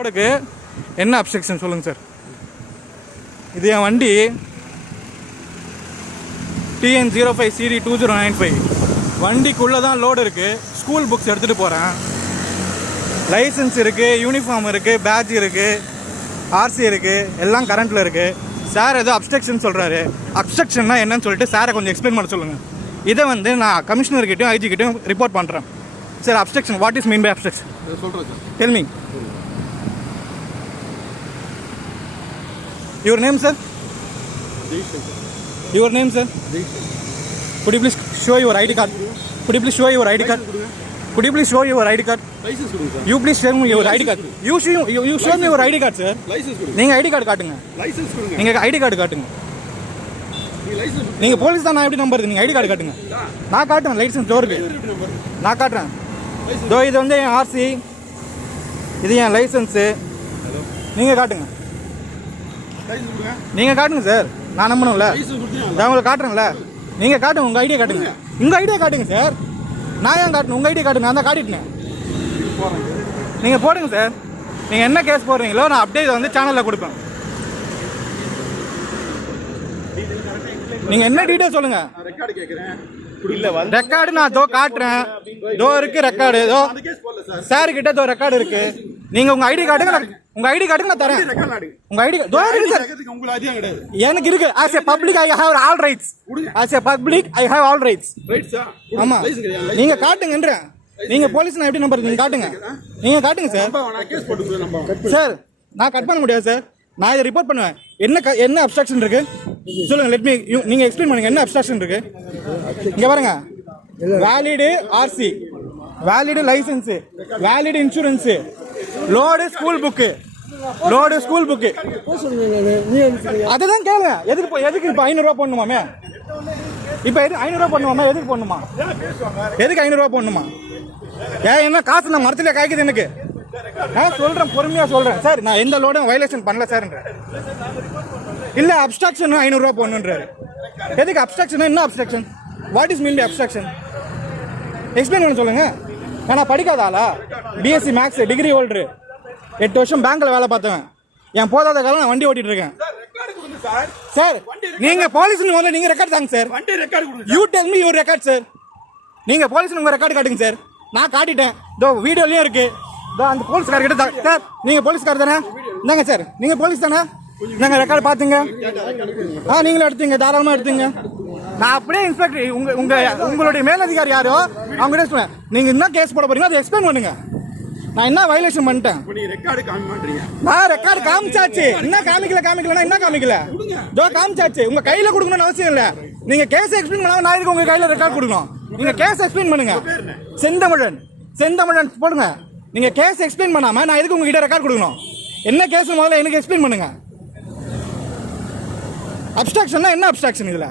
ரோடுக்கு என்ன அப்ஸ்ட்ரக்ஷன் சொல்லுங்கள் சார். இது என் வண்டி TN05 CD 2095. வண்டிக்குள்ளே தான் லோடு இருக்குது. ஸ்கூல் புக்ஸ் எடுத்துகிட்டு போகிறேன். லைசன்ஸ் இருக்குது, யூனிஃபார்ம் இருக்குது, பேட்ஜ் இருக்குது, RC இருக்குது, எல்லாம் கரண்ட்டில் இருக்குது. சார் ஏதோ அப்ஸ்ட்ரக்ஷன் சொல்கிறாரு. அப்ஸ்ட்ரக்ஷன்னா என்னன்னு சொல்லிட்டு சாரை கொஞ்சம் எக்ஸ்பிளைன் பண்ண சொல்லுங்கள். இதை வந்து நான் கமிஷனர்கிட்டையும் ஐஜிக்கிட்டையும் ரிப்போர்ட் பண்ணுறேன். Sir obstruction, what is mean by obstruction? சொல்கிறேன் sir. Tell me. Your name, sir? Your name, sir? Could you please show your ID card? Could you please show your ID card? Could you please show your ID card? Licence கொடுங்க sir. You please show me your ID card. You show me your ID card, sir. Licence கொடுங்க. நீங்க ID card காட்டுங்க. Licence கொடுங்க. நீங்க ID card காட்டுங்க. நீங்க police தான், நான் எப்படி நம்புறது? நீங்க ID card காட்டுங்க. நான் காட்டுறேன் லைசன்ஸ் டோருக்கு. நான் காட்டுறேன். தோ இது வந்து என் RC, இது என் லைசன்ஸு. நீங்க காட்டுங்க. நீங்க காட்டுங்க சார், நான் நம்பணும்ல. நான் உங்களுக்கு காட்டுறேன்ல. நீங்க காட்டுங்க, உங்க ஐடியா காட்டுங்க. உங்க ஐடியா காட்டுங்க சார். நான் ஏன் காட்டணும்? உங்க ஐடியா காட்டுங்க. நான் தான் காட்டிட்டேன். நீங்க போடுங்க சார். நீங்க என்ன கேஸ் போடுறீங்களோ நான் அப்டேட் வந்து சேனல்ல கொடுப்பேன். நீங்க என்ன டீடைல் சொல்லுங்க. ரெக்கார்ட் கேக்குறேன். ரெக்கார்டு நான் தோ காட்டுறேன். தோ இருக்கு ரெக்கார்டு. தோ சார் கிட்ட தோ ரெக்கார்டு இருக்கு. நீங்க உங்க ஐடி காட்டுங்க. உங்க ஐடி காட்டுங்க, நான் தரேன். உங்க ஐடி தோ இருக்கு சார். உங்களுக்கு அதிகம் கிடையாது. எனக்கு இருக்கு. as a public I have all rights. as a public I have all rights. ரைட்ஸா? ஆமா. நீங்க காட்டுங்கன்றேன். நீங்க போலீஸ் நான் எப்படி நம்பர்? நீங்க காட்டுங்க. நீங்க காட்டுங்க சார். நான் கேஸ் போட்டுக்கிறேன். நம்ப சார் நான் கட் பண்ண முடியாது சார். நான் இதை ரிப்போர்ட் பண்ணுவேன். என்ன அப்ஸ்ட்ரக்ஷன் இருக்கு சொல்லுங்க. Let me. நீங்க எக்ஸ்பிளைன் பண்ணுங்க. என்ன அப்ஸ்ட்ரக்ஷன் இருக்கு? இங்க பாருங்க. Valid RC, valid licence, valid insurance, load school book, load school book. அதுதான் கேளுங்க. எதுக்கு இப்போ 500 ரூபா போடணுமாமே? இப்போ 500 ரூபா போடணுமா? எதுக்கு போடணுமா? எதுக்கு 500 ரூபா போடணுமா? என்ன காசு நான் மரத்துல காய்க்குது எனக்கு. நான் சொல்றேன், பொறுமையா சொல்றேன் சார். நான் எந்த லோடும் வயலேஷன் பண்ணல சார். இல்ல அப்ஸ்ட்ரக்ஷன் 500 ரூபா போடணுன்றாரு. எதுக்கு அப்ஸ்ட்ரக்ஷன்? என்ன obstruction? What is mean by obstruction? Explain பண்ண சொல்லுங்க. நான் படிக்காத ஆளா? BSc மேக்ஸ் டிகிரி ஹோல்டரு, 8 வருஷம் பேங்க்ல வேலை பார்த்தவன். என் போதாத காலம் நான் வண்டி ஓட்டிட்டு இருக்கேன் சார். நீங்க போலீஸ் முதல்ல நீங்க ரெக்கார்ட் தாங்க sir. You tell me your record sir. நீங்க போலீஸ் உங்க ரெக்கார்டு காட்டுங்க சார். நான் காட்டிட்டேன். இதோ வீடியோலயும் இருக்கு. இதோ அந்த போலீஸ்கார கிட்ட சார். நீங்க போலீஸ்கார் தானே? இந்தாங்க சார். நீங்க போலீஸ் தானே? நாங்க ரெக்கார்டு பாத்துங்க. நீங்களும் எடுத்துங்க, தாராளமா எடுத்துங்க. நான் அப்படியே இன்ஸ்பெக்டர் உங்களுடைய மேலதிகாரி யாரோ அவங்க சொன்னேன். நீங்க என்ன கேஸ் போட போறீங்க அதை எக்ஸ்பிளைன் பண்ணுங்க. நான் என்ன வயலேஷன் பண்ணிட்டேன்? நான் ரெக்கார்டு காமிச்சாச்சு. என்ன காமிக்கலன்னா என்ன காமிக்கல? ஜோ காமிச்சாச்சு. உங்க கையில கொடுக்கணும்னு அவசியம் இல்ல. நீங்க கேஸ் எக்ஸ்பிளைன் பண்ணாம நான் இதுக்கு உங்க கையில ரெக்கார்ட் கொடுக்கணும். நீங்க கேஸ் எக்ஸ்பிளைன் பண்ணுங்க. செந்தமிழன் போடுங்க. நீங்க கேஸ் எக்ஸ்பிளைன் பண்ணாம நான் இதுக்கு உங்ககிட்ட ரெக்கார்ட் கொடுக்கணும். என்ன கேஸ் முதல்ல எனக்கு எக்ஸ்பிளைன் பண்ணுங்க. அப்ஸ்ட்ரக்ஷன்னா என்ன அப்ஸ்ட்ரக்ஷன் இதுல?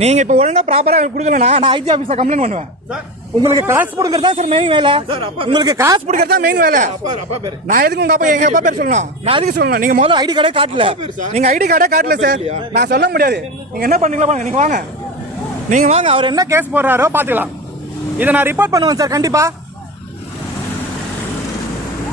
நீங்க இப்ப ஒழுங்கா ப்ராப்பரா கொடுக்கலனா நான் ஐஜி ஆபீஸ்ல கம்ப்ளைண்ட் பண்ணுவேன். உங்களுக்கு காசு கொடுக்கறது தான் சார் மெயின் வேலை. உங்களுக்கு காசு கொடுக்கறது தான் மெயின் வேலை. நான் எதுக்கு உங்க அப்பா எங்க அப்பா பேர் சொல்லணும்? நான் எதுக்கு சொல்லணும்? நீங்க முதல்ல ஐடி கார்டே காட்டல. நீங்க ஐடி கார்டே காட்டல சார். நான் சொல்ல முடியாது. நீங்க என்ன பண்ணீங்களோ பாருங்க. நீங்க வாங்க. அவர் என்ன கேஸ் போடுறாரோ பாத்துக்கலாம். இதை நான் ரிப்போர்ட் பண்ணுவேன் சார் கண்டிப்பா.